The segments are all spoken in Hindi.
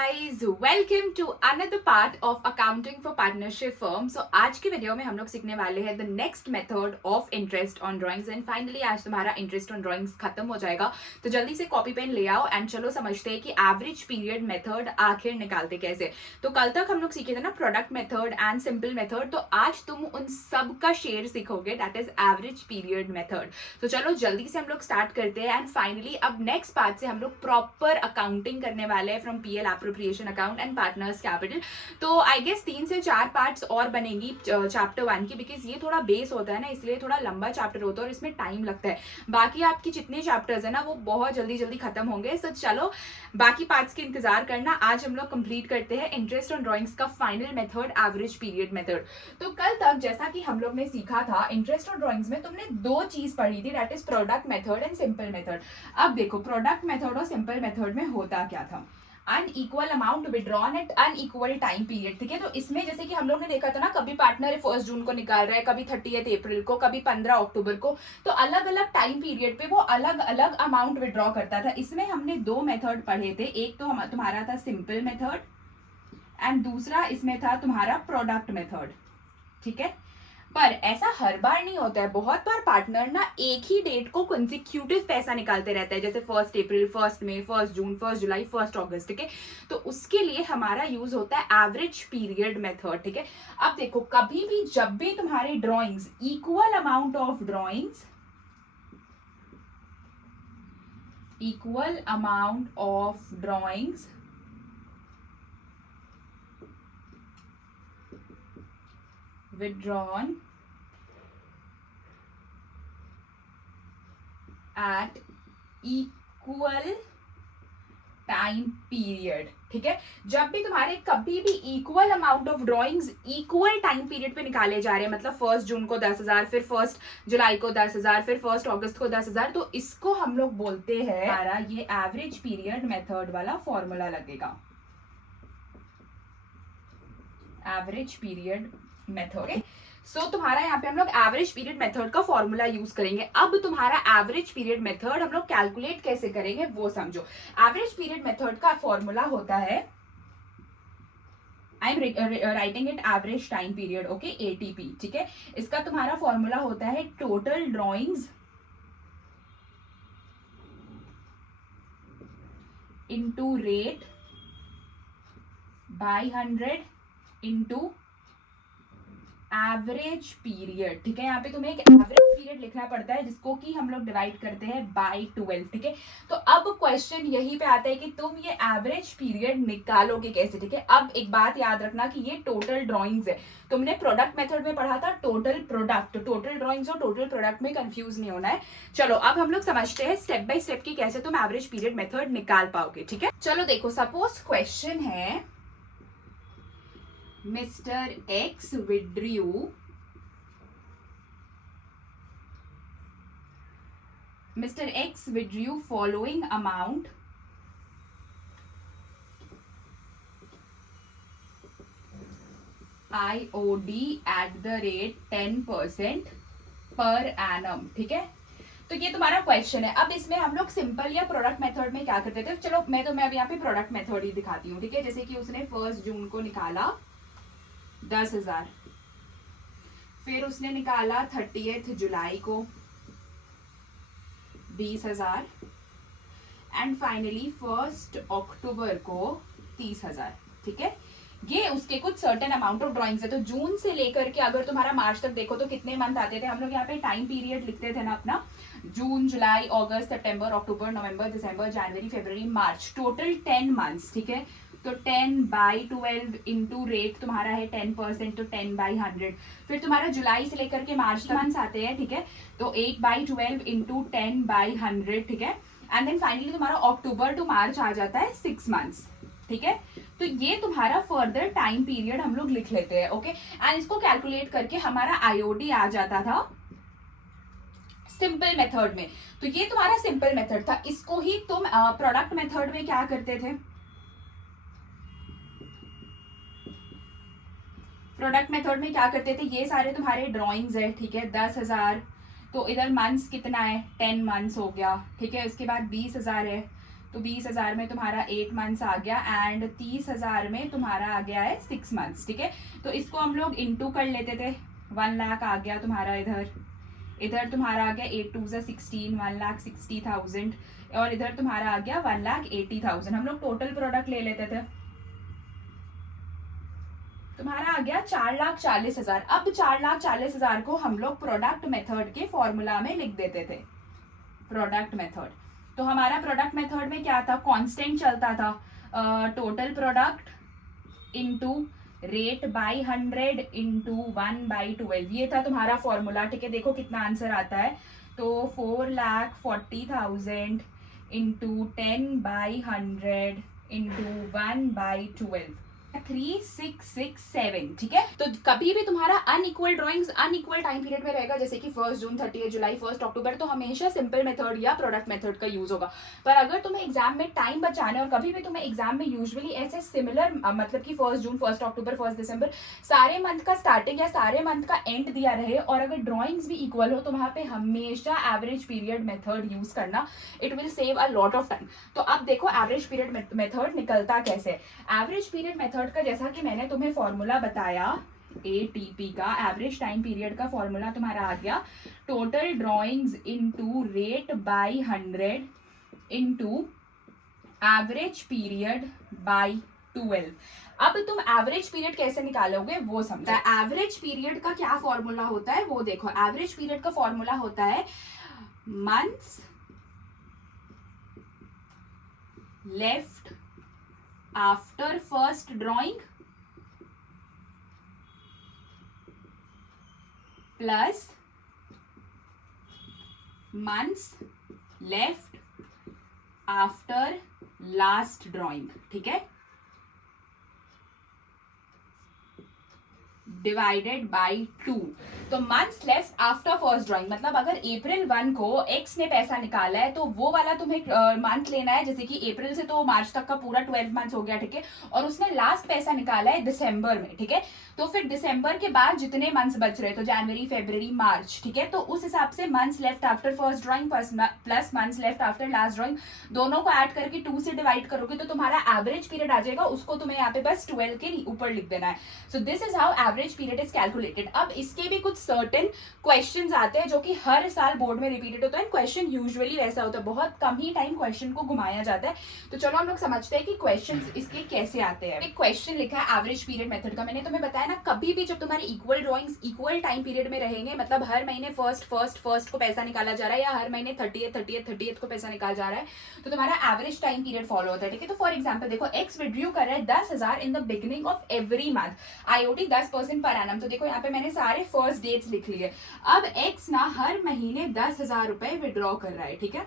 guys, welcome to another part of accounting for partnership firm. So आज के वीडियो में हम लोग सीखने वाले हैं the next method of interest on drawings and finally आज तुम्हारा interest on drawings खत्म हो जाएगा. तो जल्दी से कॉपी पेन ले आओ एंड चलो समझते हैं कि एवरेज पीरियड मेथड आखिर निकालते कैसे. तो कल तक हम लोग सीखे थे ना product method and simple method, तो आज तुम उन सब का शेयर सीखोगे, that is average period method. तो चलो जल्दी से हम लोग स्टार्ट करते हैं एंड फाइनली अब नेक्स्ट पार्ट से हम लोग प्रॉपर अकाउंटिंग करने वाले हैं from PL appropriation account and partners capital. तो आई गेस 3 से 4 पार्ट्स और बनेंगी चैप्टर 1 की, बिकॉज ये थोड़ा बेस होता है ना, इसलिए थोड़ा लंबा चैप्टर होता है और इसमें टाइम लगता है. बाकी आपकी जितने चैप्टर्स है ना वो बहुत जल्दी जल्दी खत्म होंगे. सो चलो बाकी पार्ट्स के इंतजार करना. आज हम लोग कंप्लीट करते हैं इंटरेस्ट ऑन ड्राइंग्स का final method, average period method. तो कल तक जैसा कि हम लोग ने सीखा था इंटरेस्ट ऑन ड्राइंग्स में तुमने 2 चीज पढ़ी थी, that is product method and simple method. अब देखो प्रोडक्ट मेथड और सिंपल मेथड में होता क्या था. Unequal amount withdrawn at unequal time period. ठीक है, तो इसमें जैसे कि हम लोग ने देखा था ना, कभी पार्टनर 1 जून को निकाल रहा है, कभी 30 अप्रैल को, कभी 15 अक्टूबर को, तो अलग अलग टाइम पीरियड पे वो अलग अलग अमाउंट विड्रॉ करता था. इसमें हमने 2 मेथड पढ़े थे. एक तो तुम्हारा था सिंपल मेथड एंड दूसरा इसमें था तुम्हारा प्रोडक्ट मेथड. ठीक है, पर ऐसा हर बार नहीं होता है. बहुत बार पार्टनर ना एक ही डेट को कंसेक्यूटिव पैसा निकालते रहता है, जैसे 1 अप्रैल, 1 मई, 1 जून, 1 जुलाई, 1 अगस्त. ठीक है, तो उसके लिए हमारा यूज होता है एवरेज पीरियड मेथड. ठीक है, अब देखो कभी भी जब भी तुम्हारे drawings equal amount of drawings withdrawn at equal time period. ठीक है, जब भी तुम्हारे कभी भी equal amount of drawings equal time period पे निकाले जा रहे हैं, मतलब 1 जून को 10,000, फिर 1 जुलाई को 10,000, फिर 1 अगस्त को 10,000, तो इसको हम लोग बोलते हैं हमारा ये एवरेज पीरियड मेथड वाला फॉर्मूला लगेगा, एवरेज पीरियड मेथड. सो तुम्हारा यहाँ पे हम लोग एवरेज पीरियड मेथड का फॉर्मूला यूज करेंगे. अब तुम्हारा एवरेज पीरियड मेथड हम लोग कैलकुलेट कैसे करेंगे वो समझो. एवरेज पीरियड मेथड का फॉर्मूला होता है, I am writing it average time period, okay, ATP. ठीक है, इसका तुम्हारा फॉर्मूला होता है total drawings into rate by 100 into average period. ठीक है, यहाँ पे तुम्हें एक एवरेज पीरियड लिखना पड़ता है जिसको कि हम लोग डिवाइड करते हैं बाय 12. ठीक है, तो अब क्वेश्चन यही पे आता है कि तुम ये एवरेज पीरियड निकालोगे कैसे. ठीक है, अब एक बात याद रखना कि ये टोटल ड्रॉइंग्स है. तुमने प्रोडक्ट मेथड में पढ़ा था टोटल प्रोडक्ट, टोटल ड्रॉइंग्स और टोटल प्रोडक्ट में कंफ्यूज नहीं होना है. चलो अब हम लोग समझते हैं स्टेप बाय स्टेप की कैसे तुम एवरेज पीरियड मेथड निकाल पाओगे. ठीक है, चलो देखो सपोज क्वेश्चन है Mr. X withdrew following amount IOD at the rate 10% per annum. ठीक है, तो ये तुम्हारा क्वेश्चन है. अब इसमें हम लोग सिंपल या प्रोडक्ट मेथड में क्या करते थे, चलो मैं अब यहाँ पे प्रोडक्ट मेथड ही दिखाती हूँ. ठीक है, जैसे कि उसने 1 जून को निकाला 10,000, फिर उसने निकाला 30 जुलाई को 20,000 एंड फाइनली 1 अक्टूबर को 30,000. ठीक है, ये उसके कुछ सर्टेन अमाउंट ऑफ ड्राइंग्स है. तो जून से लेकर के अगर तुम्हारा मार्च तक देखो तो कितने मंथ आते थे. हम लोग यहाँ पे टाइम पीरियड लिखते थे ना अपना, जून, जुलाई, अगस्त, सितंबर, अक्टूबर, नवंबर, दिसंबर, जनवरी, फरवरी, मार्च, टोटल 10 मंथ्स. ठीक है, तो 10/12 इंटू रेट तुम्हारा है 10%, तो 10/100. फिर तुम्हारा जुलाई से लेकर के मार्च तक मंथ्स आते हैं. ठीक है, तो 8/12 इंटू 10/100. ठीक है, एंड देन फाइनली तुम्हारा अक्टूबर टू मार्च आ जाता है 6 मंथ्स. ठीक है, तो ये तुम्हारा फर्दर टाइम पीरियड हम लोग लिख लेते हैं. ओके, एंड इसको कैलकुलेट करके हमारा आईओडी आ जाता था सिंपल मेथड में. तो ये तुम्हारा सिंपल मेथड था. इसको ही तुम प्रोडक्ट मेथड में क्या करते थे, प्रोडक्ट मेथड में क्या करते थे, ये सारे तुम्हारे ड्राइंग्स है. ठीक है, 10,000, तो इधर मंथ्स कितना है, 10 मंथ्स हो गया. ठीक है, उसके बाद 20,000 है, तो 20,000 में तुम्हारा 8 मंथ्स आ गया एंड 30,000 में तुम्हारा आ गया है 6 मंथ्स, ठीक है। तो इसको हम लोग इंटू कर लेते थे, 1 लाख आ गया तुम्हारा इधर तुम्हारा आ गया 8 2 16, 1,60,000 और इधर तुम्हारा आ गया 1,80,000। हम लोग टोटल प्रोडक्ट ले लेते थे, तुम्हारा आ गया 4,40,000। अब 4,40,000 को हम लोग प्रोडक्ट मेथड के फॉर्मूला में लिख देते थे, प्रोडक्ट मेथड। तो हमारा प्रोडक्ट मेथड में क्या था, कांस्टेंट चलता था, total product into rate by 100 into 1/12, ये था तुम्हारा फॉर्मूला, ठीक है। देखो कितना आंसर आता है, तो 4,40,000 इंटू 10/100 इंटू 1/12, 3667, ठीक है। तो कभी भी तुम्हारा unequal drawings unequal time period में रहेगा, जैसे कि 1 जून, 30 जुलाई, 1 अक्टूबर, तो हमेशा सिंपल मेथड या प्रोडक्ट मेथड का यूज होगा। पर अगर तुम्हें एग्जाम में टाइम बचाना है और कभी भी तुम्हें एग्जाम में यूजुअली ऐसे सिमिलर मतलब कि 1 जून, 1 अक्टूबर, 1 दिसंबर सारे मंथ का स्टार्टिंग या सारे मंथ का एंड दिया रहे और अगर ड्रॉइंग्स भी इक्वल हो, तो वहां पे हमेशा एवरेज पीरियड मेथड यूज करना, it will save a lot of time. तो अब देखो एवरेज पीरियड मेथड निकलता कैसे। एवरेज पीरियड मेथड का जैसा कि मैंने तुम्हें फॉर्मूला बताया, ATP का एवरेज टाइम पीरियड का फॉर्मूला तुम्हारा आ गया total drawings into rate by 100 into average period by 12। अब तुम एवरेज पीरियड कैसे निकालोगे वो समझो। एवरेज पीरियड का क्या फॉर्मूला होता है वो देखो। एवरेज पीरियड का फॉर्मूला होता है months left after first drawing plus months left after last drawing, ठीक है, डिवाइडेड बाई 2। तो months left after first drawing मतलब अगर अप्रैल 1 को एक्स ने पैसा निकाला है तो वो वाला तुम्हें मंथ लेना है, जैसे कि अप्रैल से तो मार्च तक का पूरा 12 मंथ्स हो गया, ठीक है, और उसने लास्ट पैसा निकाला है दिसंबर में, ठीक है। तो फिर दिसंबर के बाद जितने मंथ्स बच रहे तो जनवरी, फरवरी, मार्च, ठीक है, तो उस हिसाब से months left after first drawing plus months left after last drawing दोनों को ऐड करके 2 से डिवाइड करोगे तो तुम्हारा एवरेज पीरियड आ जाएगा, उसको तुम्हें यहाँ पे बस 12 के ऊपर लिख देना है। So this is how average period is calculated. अब इसके भी कुछ सर्टेन क्वेश्चंस आते हैं जो कि हर साल बोर्ड में रिपीटेड होता है। क्वेश्चन यूजुअली वैसा होता है, बहुत कम ही टाइम क्वेश्चन को घुमाया जाता है। तो चलो हम लोग समझते हैं कि क्वेश्चंस इसके कैसे आते हैं। एक क्वेश्चन लिखा है एवरेज पीरियड मेथड का, मैंने तुम्हें बताया ना कभी भी जब तुम्हारे equal drawings equal time period में रहेंगे, मतलब हर महीने फर्स्ट को पैसा निकाला जा रहा है या हर महीने 30th को पैसा निकाला जा रहा है, तो तुम्हारा एवरेज टाइम पीरियड फॉलो होता है, ठीक है। तो फॉर एग्जाम्पल देखो एक्स विड्रू कर रहा है 10,000 in the beginning of every month, IOD 10% per annum. तो देखो यहाँ पे मैंने सारे फर्स्ट डेट्स लिख लिए। अब एक्स ना हर महीने 10,000 रुपए विड्रॉ कर रहा है, ठीक है,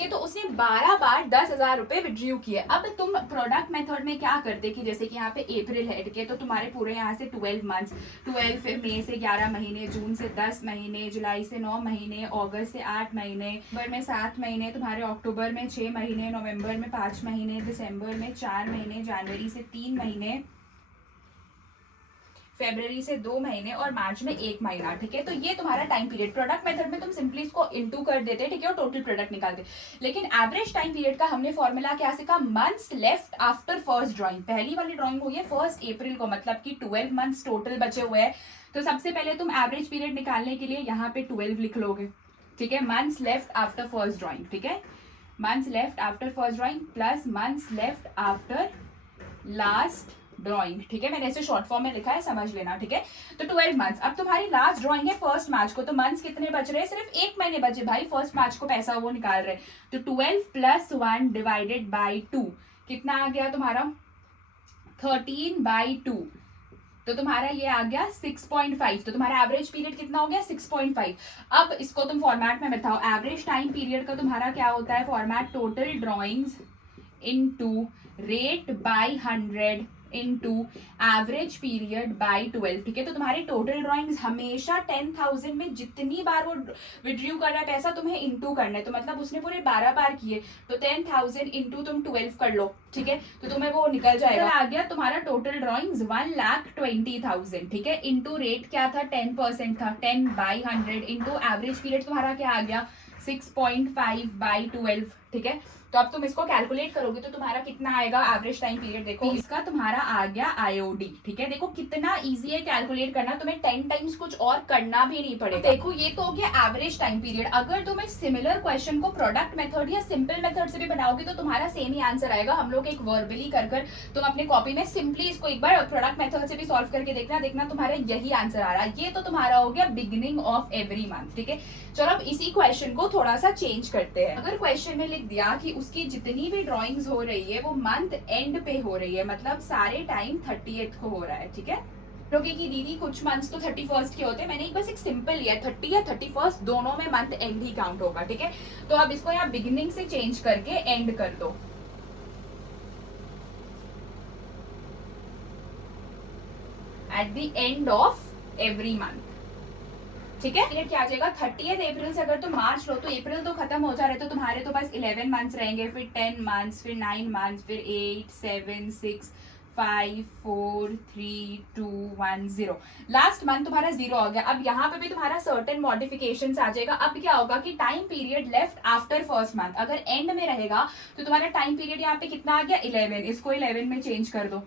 तो उसने 12 बार 10,000 रुपए विड्रू किए। अब तुम प्रोडक्ट मेथड में क्या करते कि जैसे कि यहाँ पे अप्रैल है, ठीक है, तो तुम्हारे पूरे यहाँ से 12 मंथ्स, 12 फिर मई से 11 महीने, जून से 10 महीने, जुलाई से 9 महीने, अगस्त से 8 महीने, नवंबर में 7 महीने, तुम्हारे अक्टूबर में 6 महीने, नवंबर में 5 महीने, दिसंबर में 4 महीने, जनवरी से 3 महीने, फरवरी से 2 महीने और मार्च में 1 महीना, ठीक है। तो ये तुम्हारा टाइम पीरियड। प्रोडक्ट मेथड में तुम सिंपली इसको इनटू कर देते, ठीक है, और टोटल प्रोडक्ट निकालते। लेकिन एवरेज टाइम पीरियड का हमने फॉर्मूला क्या सीखा, months left after first drawing. पहली वाली ड्रॉइंग हुई है 1 अप्रैल को, मतलब कि 12 मंथ्स टोटल बचे हुए हैं। तो सबसे पहले तुम एवरेज पीरियड निकालने के लिए यहाँ पे 12 लिख लोगे, ठीक है, months left after first drawing, ठीक है, months left after first drawing plus months left after last drawing, ठीक है, मैंने ऐसे शॉर्ट फॉर्म में लिखा है, समझ लेना, ठीक है। तो 12 मंथ्स। अब तुम्हारी लास्ट ड्रॉइंग है 1 मार्च को, तो मंथ्स कितने बच रहे हैं, सिर्फ 1 महीने बचे भाई, 1 मार्च को पैसा वो निकाल रहे। तो 12 + 1 डिवाइडेड बाई 2 कितना आ गया तुम्हारा, 13/2। तो तुम्हारा ये आ गया 6.5। तो तुम्हारा एवरेज पीरियड कितना हो गया, 6.5। अब इसको तुम फॉर्मेट में बताओ, एवरेज टाइम पीरियड का तुम्हारा क्या होता है format, total drawings into rate by 100 into average period by 12, ठीक है। तो तुम्हारे टोटल ड्रॉइंग्स हमेशा 10,000 में जितनी बार वो विड्रू कर रहा है पैसा तुम्हें इंटू करना है, तो मतलब उसने पूरे 12 बार किए, तो 10,000 इंटू तुम 12 कर लो, ठीक है, तो तुम्हें वो निकल जाएगा। आ गया तुम्हारा टोटल ड्रॉइंग्स 1,20,000, ठीक है, इंटू रेट क्या था 10% था, 10/100 इंटू एवरेज पीरियड तुम्हारा क्या आ गया 6.5/12, ठीक है। तो अब तुम इसको कैलकुलेट करोगे तो तुम्हारा कितना आएगा एवरेज टाइम पीरियड, देखो इसका तुम्हारा आ गया आईओडी, ठीक है। देखो कितना इजी है कैलकुलेट करना, तुम्हें 10 टाइम्स कुछ और करना भी नहीं पड़ेगा। देखो ये तो हो गया एवरेज टाइम पीरियड। अगर तुम इस सिमिलर क्वेश्चन को प्रोडक्ट मेथड या सिंपल मेथड से भी बनाओगे तो तुम्हारा सेम ही आंसर आएगा। हम लोग एक वर्बली कर तुम अपने कॉपी में सिंपली इसको एक बार प्रोडक्ट मेथड से भी सॉल्व करके देखना तुम्हारा यही आंसर आ रहा है। ये तो तुम्हारा हो गया बिगिनिंग ऑफ एवरी मंथ, ठीक है। चलो अब इसी क्वेश्चन को थोड़ा सा चेंज करते हैं। अगर क्वेश्चन में लिख दिया कि उसकी जितनी भी ड्राइंग्स हो रही है वो मंथ एंड पे हो रही है, मतलब सारे टाइम 30th को हो रहा है, ठीक है। क्योंकि कि दीदी कुछ मंथ्स तो 31st के होते हैं, मैंने बस एक सिंपल लिया 30 या 31st दोनों में मंथ एंड ही काउंट होगा, ठीक है। तो अब इसको यहाँ बिगिनिंग से चेंज करके एंड कर दो, at the end of every month, ठीक है। पीरियड क्या आ जाएगा 30th अप्रैल से अगर तुम मार्च लो तो अप्रैल तो खत्म हो जा रहे, तो तुम्हारे तो बस 11 मंथ्स रहेंगे, फिर 10 मंथ्स, फिर 9 मंथ्स, फिर 8 7 6 5 4 3 2 1 0, लास्ट मंथ तुम्हारा 0 आ गया। अब यहाँ पे भी तुम्हारा सर्टेन मॉडिफिकेशंस आ जाएगा। अब क्या होगा कि time period left after first month अगर एंड में रहेगा तो तुम्हारा टाइम पीरियड यहाँ पे कितना आ गया 11, इसको 11 में चेंज कर दो,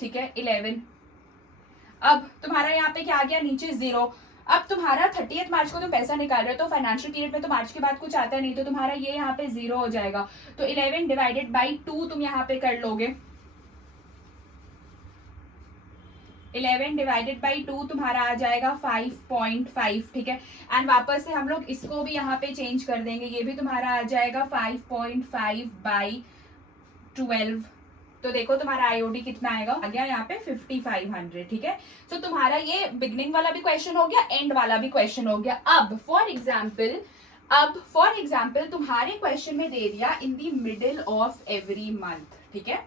ठीक है 11। अब तुम्हारा यहाँ पे क्या आ गया नीचे 0। अब तुम्हारा 30th मार्च को तुम पैसा निकाल रहे हो तो फाइनेंशियल पीरियड में तो मार्च के बाद कुछ आता नहीं, तो तुम्हारा ये यहाँ पे 0 हो जाएगा। तो 11 डिवाइडेड बाई 2 तुम यहाँ पे कर लोगे, 11 डिवाइडेड बाई 2 तुम्हारा आ जाएगा 5.5, ठीक है। एंड वापस से हम लोग इसको भी यहाँ पे चेंज कर देंगे, ये भी तुम्हारा आ जाएगा 5.5/12। तो देखो तुम्हारा आईओडी कितना आएगा, आ गया यहाँ पे 5500, ठीक है। तो तुम्हारा ये बिगनिंग वाला भी क्वेश्चन हो गया, एंड वाला भी क्वेश्चन हो गया। अब फॉर एग्जाम्पल तुम्हारे क्वेश्चन में दे दिया in the middle of every month, ठीक है,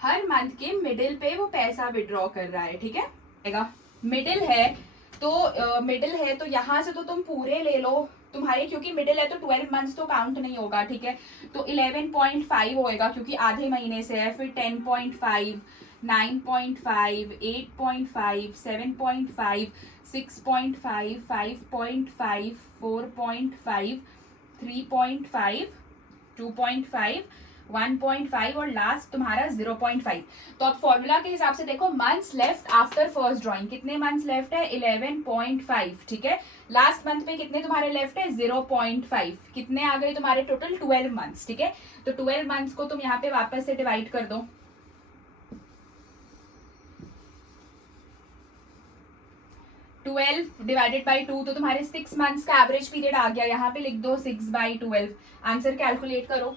हर मंथ के मिडिल पे वो पैसा विड्रॉ कर रहा है, ठीक है। मिडिल है तो यहाँ से तो तुम पूरे ले लो तुम्हारे, क्योंकि मिडिल है तो 12 मंथ्स तो काउंट नहीं होगा, ठीक है। तो 11.5 होएगा क्योंकि आधे महीने से है, फिर 10.5 9.5 8.5 7.5 6.5 5.5 4.5 3.5 2.5 1.5 और लास्ट तुम्हारा 0.5। तो अब फॉर्मूला के हिसाब से देखो months left after first drawing, कितने मंथ्स लेफ्ट है 11.5, ठीक है। लास्ट मंथ में कितने तुम्हारे लेफ्ट है 0.5, कितने आ गए तुम्हारे टोटल 12 मंथ्स, ठीक है। तो 12 मंथ्स को तुम यहाँ पे वापस से डिवाइड कर दो, 12 डिवाइडेड बाई 2 तो तुम्हारे 6 मंथ्स का एवरेज पीरियड आ गया, यहाँ पे लिख दो 6/12। आंसर कैलकुलेट करो,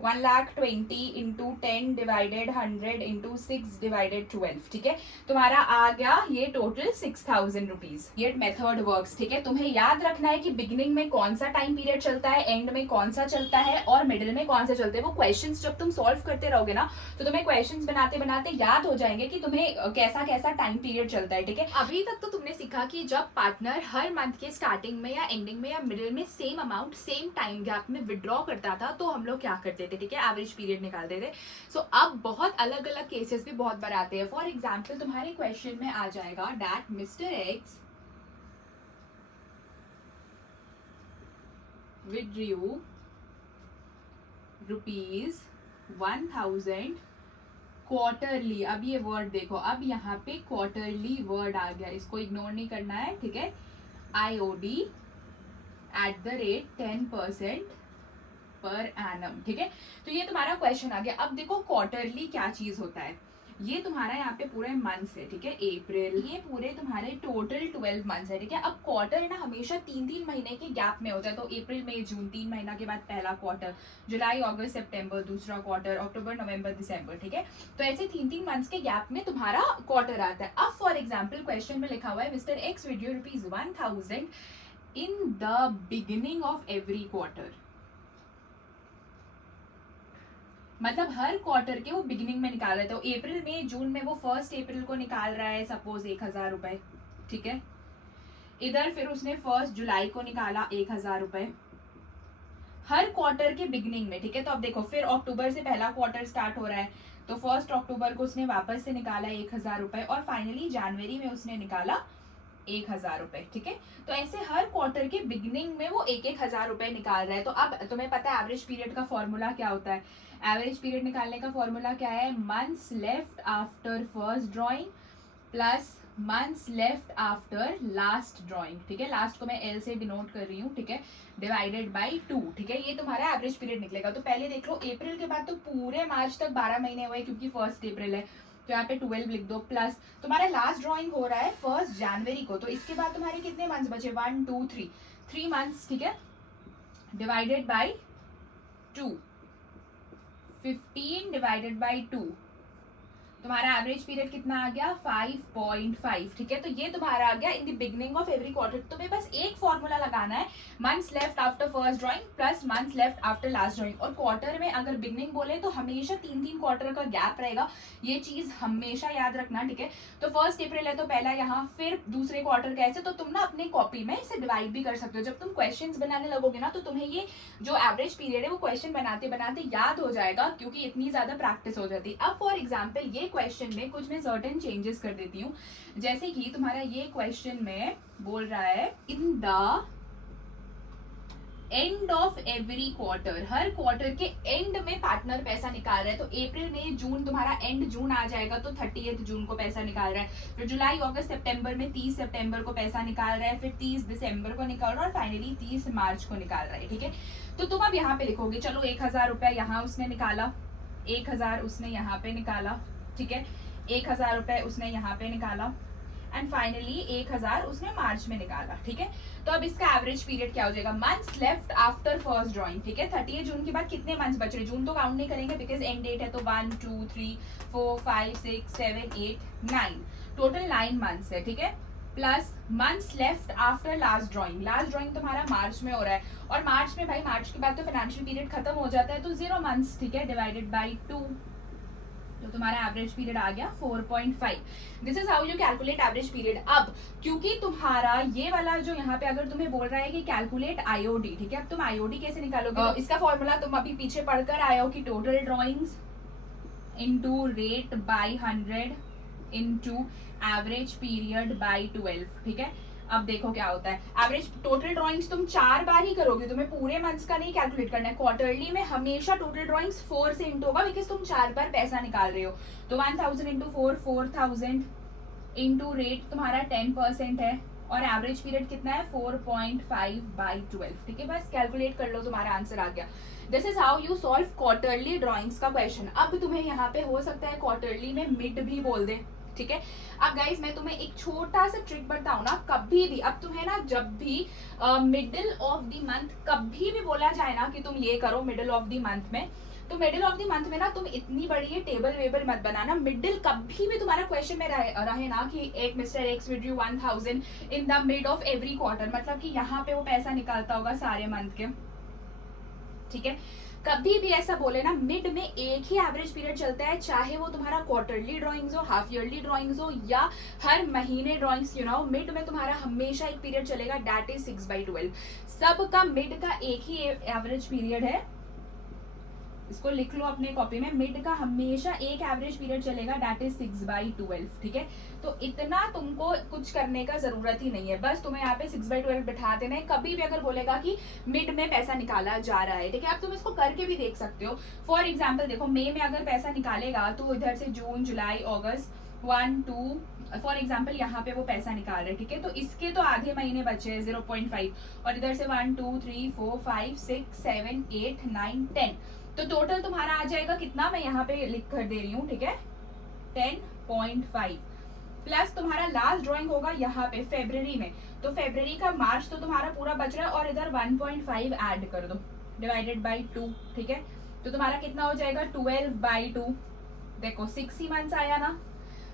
1,20,000 इंटू 10 डिवाइडेड 100 इंटू 6 डिवाइडेड 12, ठीक है। तुम्हारा आ गया ये टोटल 6,000 रुपीज। ये मेथड वर्क्स, ठीक है। तुम्हें याद रखना है कि बिगिनिंग में कौन सा टाइम पीरियड चलता है, एंड में कौन सा चलता है और मिडिल में कौन सा चलते हैं। वो क्वेश्चंस जब तुम सॉल्व करते रहोगे ना तो तुम्हें क्वेश्चंस बनाते बनाते याद हो जाएंगे कि तुम्हें कैसा कैसा टाइम पीरियड चलता है, ठीक है। अभी तक तो तुमने सीखा कि जब पार्टनर हर मंथ के स्टार्टिंग में या एंडिंग में या मिडिल में same amount same time gap में विड्रॉ करता था तो हम लोग क्या करते थे, ठीक है, एवरेज पीरियड निकालते थे। सो अब बहुत अलग अलग केसेस भी बहुत बार आते हैं। फॉर एग्जाम्पल तुम्हारे क्वेश्चन में आ जाएगा that mister x withdrew ₹1,000 quarterly. अब ये वर्ड देखो, अब यहाँ पे क्वार्टरली वर्ड आ गया, इसको इग्नोर नहीं करना है, ठीक है। IOD @ 10% पर एनम, ठीक है। तो ये तुम्हारा क्वेश्चन आ गया। अब देखो क्वार्टरली क्या चीज होता है, ये तुम्हारा यहाँ पे पूरे मंथ्स है, ठीक है, अप्रैल, ये पूरे तुम्हारे टोटल 12 मंथ्स है, ठीक है। अब क्वार्टर ना हमेशा 3-3 महीने के गैप में होता है, तो अप्रैल मई जून 3 महीना के बाद पहला क्वार्टर, जुलाई अगस्त सितंबर दूसरा क्वार्टर, अक्टूबर नवंबर दिसंबर, ठीक है। तो ऐसे 3-3 मंथ्स के गैप में तुम्हारा क्वार्टर आता है। अब फॉर एग्जाम्पल क्वेश्चन में लिखा हुआ है mister x withdraw ₹1,000 in the beginning of every quarter. मतलब हर क्वार्टर के वो बिगिनिंग में निकाल रहे थे। तो अप्रैल में जून में वो 1 अप्रैल को निकाल रहा है सपोज 1000 रुपए, ठीक है। इधर फिर उसने 1 जुलाई को निकाला 1000 रुपए हर क्वार्टर के बिगिनिंग में, ठीक है। तो अब देखो फिर अक्टूबर से पहला क्वार्टर स्टार्ट हो रहा है, तो 1 अक्टूबर को उसने वापस से निकाला 1000 रुपए और फाइनली जनवरी में उसने निकाला 1000 रुपए, ठीक है। तो ऐसे हर क्वार्टर के बिगिनिंग में वो 1000 रुपए निकाल रहा है। तो अब तुम्हें पता है एवरेज पीरियड का फॉर्मूला क्या होता है। एवरेज पीरियड निकालने का फॉर्मूला क्या है, months left after first drawing plus months left after last drawing, ठीक है। लास्ट को मैं एल से डिनोट कर रही हूँ, ठीक है, डिवाइडेड बाई 2, ठीक है। ये तुम्हारा एवरेज पीरियड निकलेगा। तो पहले देख लो अप्रैल के बाद तो पूरे मार्च तक 12 महीने हुए क्योंकि 1 अप्रैल है, तो यहाँ पे 12 लिख दो, प्लस तुम्हारा लास्ट ड्रॉइंग हो रहा है 1 जनवरी को, तो इसके बाद तुम्हारे कितने मंथ्स बचे, 1 2 3 मंथ्स, ठीक है, डिवाइडेड बाई 2, 15 डिवाइडेड बाई 2, तुम्हारा एवरेज पीरियड कितना आ गया 5.5, ठीक है। तो ये तुम्हारा आ गया in the beginning of every quarter. तुम्हें बस एक फॉर्मूला लगाना है, months left after first drawing plus months left after last drawing. और क्वार्टर में अगर बिगनिंग बोले तो हमेशा 3-3 क्वार्टर का गैप रहेगा, ये चीज हमेशा याद रखना, ठीक है। तो 1 अप्रैल है तो पहला यहाँ, फिर दूसरे क्वार्टर कैसे, तो तुम ना अपने कॉपी में इसे डिवाइड भी कर सकते हो। जब तुम क्वेश्चन बनाने लगोगे ना तो तुम्हें ये जो एवरेज पीरियड है वो क्वेश्चन बनाते बनाते याद हो जाएगा, क्योंकि इतनी ज्यादा प्रैक्टिस हो जाती है। अब फॉर एग्जाम्पल ये क्वेश्चन में कुछ मैं सर्टेन चेंजेस कर देती हूँ, जैसे कि तुम्हारा ये क्वेश्चन में बोल रहा है in the end of every quarter, her quarter के एंड में पार्टनर पैसा निकाल रहा है। तो अप्रैल में जून तुम्हारा एंड जून आ जाएगा, तो 30 जून को पैसा निकाल रहा है। फिर जुलाई अगस्त सितंबर में 30 सितंबर को पैसा निकाल रहा है, फिर 30 दिसंबर को निकाल रहा है और फाइनली 30 मार्च को निकाल रहा है, ठीक है। तो तुम अब यहाँ पे लिखोगे, चलो 1000 रुपया यहाँ उसने निकाला, 1000 उसने यहाँ पे निकाला, ठीक है, 1000 रुपए उसने यहाँ पे निकाला एंड फाइनली 1000 उसने मार्च में निकाला, ठीक है। तो अब इसका एवरेज पीरियड क्या हो जाएगा, months left after first drawing, ठीक है। 30 जून के बाद कितने मंथ्स बच रहे, जून तो काउंट नहीं करेंगे बिकॉज एंड डेट है, तो 1 2 3 4 5 6 7 8 9, टोटल 9 मंथ्स है, ठीक है। Plus months left after last drawing, last drawing तुम्हारा मार्च में हो रहा है और मार्च में भाई मार्च के बाद तो फाइनेंशियल पीरियड खत्म हो जाता है, तो 0 मंथ्स, ठीक है, डिवाइडेड बाई 2, तो तुम्हारा एवरेज पीरियड आ गया 4.5। This is how you calculate average period. अब क्योंकि तुम्हारा ये वाला जो यहाँ पे अगर तुम्हें बोल रहा है कि कैलकुलेट आईओडी, ठीक है, अब तुम आईओडी कैसे निकालोगे, तो इसका फॉर्मूला तुम अभी पीछे पढ़कर आए हो कि total drawings into rate by 100 into average period by 12, ठीक है। अब देखो क्या होता है, एवरेज टोटल ड्राइंग्स तुम 4 बार ही करोगे, तुम्हें पूरे मंथ्स का नहीं कैलकुलेट करना है। क्वार्टरली में हमेशा टोटल ड्राइंग्स 4 से इंटू होगा बिकॉज तुम 4 बार पैसा निकाल रहे हो। तो 1000 इंटू 4 4000 इंटू रेट तुम्हारा 10% है और एवरेज पीरियड कितना है 4.5 बाई 12, ठीक है। बस कैलकुलेट कर लो, तुम्हारा आंसर आ गया। This is how you solve quarterly drawings का क्वेश्चन। अब तुम्हें यहाँ पे हो सकता है क्वार्टरली में मिड भी बोल दे, ठीक है। अब गाइज मैं तुम्हें एक छोटा सा ट्रिक बताऊं ना, कभी भी अब तुम्हें ना जब भी मिडिल ऑफ द मंथ कभी भी बोला जाए ना कि तुम ये करो मिडिल ऑफ द मंथ में, तो मिडिल ऑफ द मंथ में ना तुम इतनी बड़ी टेबल वेबल मत बनाना। मिडिल कभी भी तुम्हारा क्वेश्चन में रहे ना कि एक mister x will due 1000 in the mid of every quarter, मतलब कि यहाँ पे वो पैसा निकालता होगा सारे मंथ के, ठीक है। कभी भी ऐसा बोले ना, मिड में एक ही एवरेज पीरियड चलता है, चाहे वो तुम्हारा क्वार्टरली ड्राइंग्स हो, हाफ ईयरली ड्राइंग्स हो या हर महीने ड्राइंग्स, यू नो, मिड में तुम्हारा हमेशा एक पीरियड चलेगा, दैट इज 6/12। सबका मिड का एक ही एवरेज पीरियड है, इसको लिख लो अपने कॉपी में, मिड का हमेशा एक एवरेज पीरियड चलेगा, दैट इज 6/12, ठीक है। तो इतना तुमको कुछ करने का जरूरत ही नहीं है, बस तुम्हें यहाँ पे 6/12 बिठा देना है। कभी भी अगर बोलेगा कि मिड में पैसा निकाला जा रहा है, ठीक है, अब तुम इसको करके भी देख सकते हो। फॉर एग्जाम्पल देखो, मई में अगर पैसा निकालेगा तो इधर से जून जुलाई अगस्त 1 2 फॉर एग्जाम्पल यहाँ पे वो पैसा निकाल रहे हैं, ठीक है। तो इसके तो आधे महीने बचे हैं 0.5 और इधर से 1 2 3 4 5 6 7 8 9 10, तो टोटल तुम्हारा आ जाएगा कितना, मैं यहाँ पे लिख कर दे रही हूँ, ठीक है, 10.5 प्लस तुम्हारा लास्ट ड्राइंग होगा यहाँ पे फरवरी में, तो फरवरी का मार्च तो तुम्हारा पूरा बच रहा है और इधर 1.5 ऐड कर दो डिवाइडेड बाई 2, ठीक है। तो तुम्हारा कितना हो जाएगा 12/2, देखो 6 ही मंथ्स आया ना,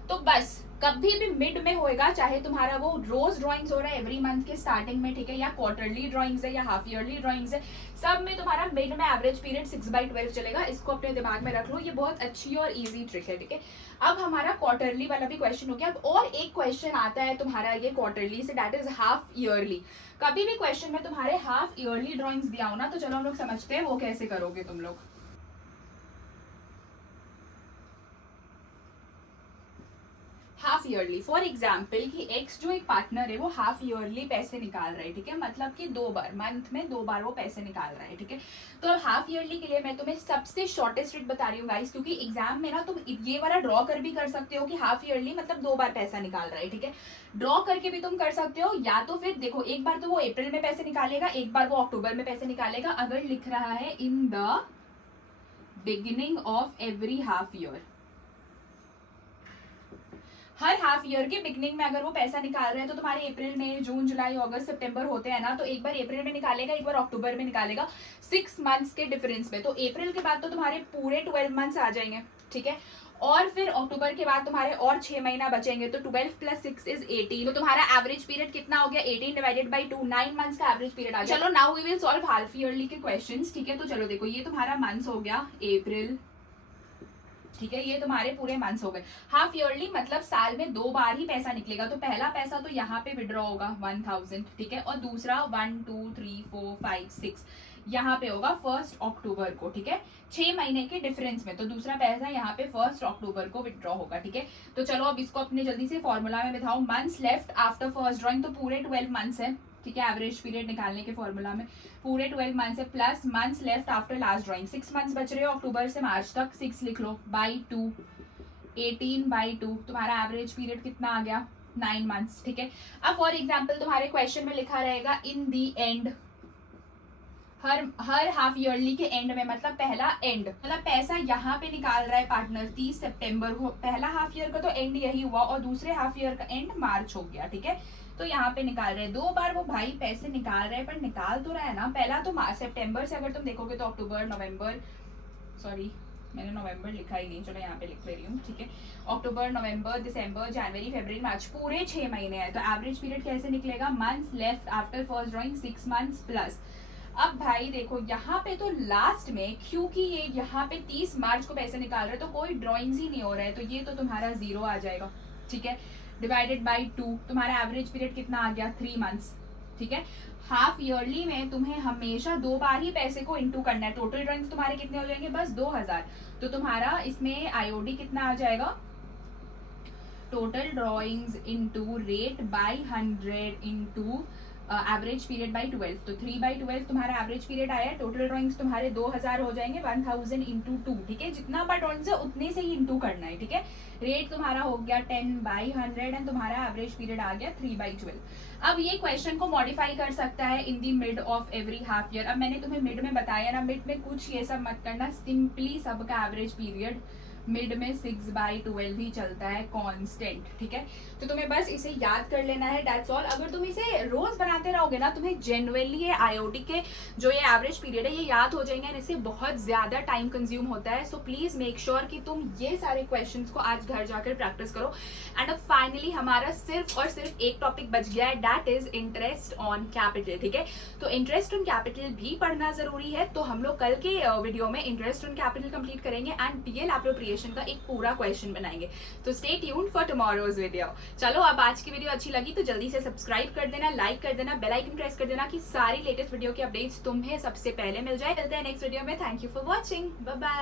तो बस कभी भी मिड में होएगा, चाहे तुम्हारा वो रोज ड्राइंग्स हो रहा है एवरी मंथ के स्टार्टिंग में, ठीक है, या क्वार्टरली ड्राइंग्स है या हाफ ईयरली ड्राइंग्स है, सब में तुम्हारा मिड में एवरेज पीरियड 6/12 चलेगा। इसको अपने दिमाग में रख लो, ये बहुत अच्छी और इजी ट्रिक है, ठीक है। अब हमारा क्वार्टरली वाला भी क्वेश्चन हो गया। अब और एक क्वेश्चन आता है तुम्हारा ये क्वार्टरली से, दैट इज हाफ ईयरली। कभी भी क्वेश्चन में तुम्हारे हाफ ईयरली ड्राइंग्स दिया हो ना, तो चलो हम लोग समझते हैं वो कैसे करोगे तुम लोग। हाफ ईयरली, फॉर एग्जाम्पल कि एक्स जो एक पार्टनर है वो हाफ ईयरली पैसे निकाल रहा है, ठीक है, मतलब कि 2 बार मंथ में 2 बार वो पैसे निकाल रहा है, ठीक है। तो अब हाफ ईयरली के लिए मैं तुम्हें सबसे शॉर्टेस्ट ट्रिक बता रही हूँ गाइस, क्योंकि एग्जाम में ना तुम ये वाला ड्रॉ कर भी कर सकते हो कि हाफ ईयरली मतलब 2 बार पैसा निकाल रहा है, ठीक है। ड्रॉ करके भी तुम कर सकते हो, या तो फिर देखो एक बार तो वो अप्रैल में पैसे निकालेगा, एक बार वो अक्टूबर में पैसे निकालेगा। अगर लिख रहा है in the beginning of every half year, her half year के बिगनिंग में अगर वो पैसा निकाल रहे हैं, तो तुम्हारे अप्रैल मई जून जुलाई अगस्त सितंबर होते हैं ना, तो एक बार अप्रैल में निकालेगा, एक बार अक्टूबर में निकालेगा, 6 मंथ्स के डिफरेंस में। तो अप्रैल के बाद तो तुम्हारे पूरे 12 मंथ्स आ जाएंगे, ठीक है। और फिर अक्टूबर के बाद तुम्हारे और 6 महीना बचेंगे, तो 12 + 6 = 18। तो तुम्हारा एवरेज पीरियड कितना हो गया, 18/2, 9 मंथ्स का एवरेज पीरियड आ गया। चलो now we will solve half yearly के क्वेश्चंस, ठीक है। तो चलो देखो, ये तुम्हारा मंथ्स हो गया अप्रैल, ठीक है, ये तुम्हारे पूरे मंथ्स हो गए। हाफ ईयरली मतलब साल में 2 बार ही पैसा निकलेगा। तो पहला पैसा तो यहाँ पे विड्रॉ होगा 1000, ठीक है, और दूसरा 1 2 3 4 5 6 यहाँ पे होगा 1 अक्टूबर को, ठीक है, 6 महीने के डिफरेंस में। तो दूसरा पैसा यहाँ पे 1 अक्टूबर को विड्रॉ होगा, ठीक है। तो चलो अब इसको अपने जल्दी से फॉर्मूला में बिठाओ। Months left after first drawing, तो पूरे 12 मंथ्स है, ठीक है, एवरेज पीरियड निकालने के फॉर्मूला में पूरे 12 मंथ्स है, plus months left after last drawing, 6 months बच रहे हो अक्टूबर से मार्च तक, 6 लिख लो, बाई 2, 18/2। तुम्हारा एवरेज पीरियड कितना आ गया, 9 मंथ्स, ठीक है। अब फॉर एग्जाम्पल तुम्हारे क्वेश्चन में लिखा रहेगा इन दी एंड, हर हाफ ईयरली के एंड में, मतलब पहला एंड, मतलब पैसा यहाँ पे निकाल रहा है पार्टनर 30 सितंबर को, पहला हाफ ईयर का तो एंड यही हुआ, और दूसरे हाफ ईयर का एंड मार्च हो गया, ठीक है। तो यहाँ पे निकाल रहे हैं 2 बार वो भाई पैसे निकाल रहे हैं, पर निकाल तो रहा है ना। पहला तो सितंबर से अगर तुम देखोगे तो अक्टूबर नवंबर, सॉरी मैंने नवंबर लिखा ही नहीं, चलो यहाँ पे लिख ले रही हूँ, ठीक है, अक्टूबर नवंबर दिसंबर जनवरी फरवरी मार्च, पूरे 6 महीने हैं। तो एवरेज पीरियड कैसे निकलेगा, months left after first drawing 6 months plus. अब भाई देखो यहाँ पे तो लास्ट में, क्योंकि ये यहाँ पे 30 मार्च को पैसे निकाल रहे हैं, तो कोई ड्राइंग्स ही नहीं हो रहा है, तो ये तो तुम्हारा 0 आ जाएगा, ठीक है, डिवाइडेड बाई 2। तुम्हारा एवरेज पीरियड कितना आ गया, 3 मंथ्स, ठीक है। हाफ ईयरली में तुम्हें हमेशा 2 बार ही पैसे को इंटू करना है। टोटल ड्राइंग्स तुम्हारे कितने हो जाएंगे, बस 2000। तो तुम्हारा इसमें आईओडी कितना आ जाएगा, total drawings into rate by 100 into average period by 12, तो 3/12 तुम्हारा एवरेज पीरियड आया। टोटल ड्राइंग्स तुम्हारे 2000 हो जाएंगे, 1000 इंटू 2, ठीक है, जितना बार ड्राइंग्स है उतने से ही इंटू करना है, ठीक है। रेट तुम्हारा हो गया 10/100 एंड तुम्हारा एवरेज पीरियड आ गया 3/12। अब ये क्वेश्चन को मॉडिफाई कर सकता है in the mid of every half year. अब मैंने तुम्हें मिड में बताया ना, मिड में कुछ ये सब मत करना, सिंपली सबका एवरेज पीरियड मिड में 6/12 ही चलता है कांस्टेंट, ठीक है। तो तुम्हें बस इसे याद कर लेना है, दैट्स ऑल। अगर तुम इसे रोज बनाते रहोगे ना, तुम्हें जेन्युइनली ये आईओडी के जो ये एवरेज पीरियड है ये याद हो जाएंगे, और इससे बहुत ज्यादा टाइम कंज्यूम होता है। सो प्लीज मेक श्योर कि तुम ये सारे क्वेश्चंस को आज घर जाकर प्रैक्टिस करो। एंड अब फाइनली हमारा सिर्फ और सिर्फ एक टॉपिक बच गया है, that is interest on capital, ठीक है। तो इंटरेस्ट ऑन कैपिटल भी पढ़ना जरूरी है। तो हम लोग कल के वीडियो में इंटरेस्ट ऑन कैपिटल कंप्लीट करेंगे एंड पीएल एप्रोप्रिएशन का एक पूरा क्वेश्चन बनाएंगे। तो stay tuned for tomorrow's video. चलो अब आज की वीडियो अच्छी लगी तो जल्दी से सब्सक्राइब कर देना, लाइक कर देना, बेल आइकन प्रेस कर देना कि सारी लेटेस्ट वीडियो की अपडेट्स तुम्हें सबसे पहले मिल जाए। मिलते हैं नेक्स्ट वीडियो में। Thank you for watching, bye bye.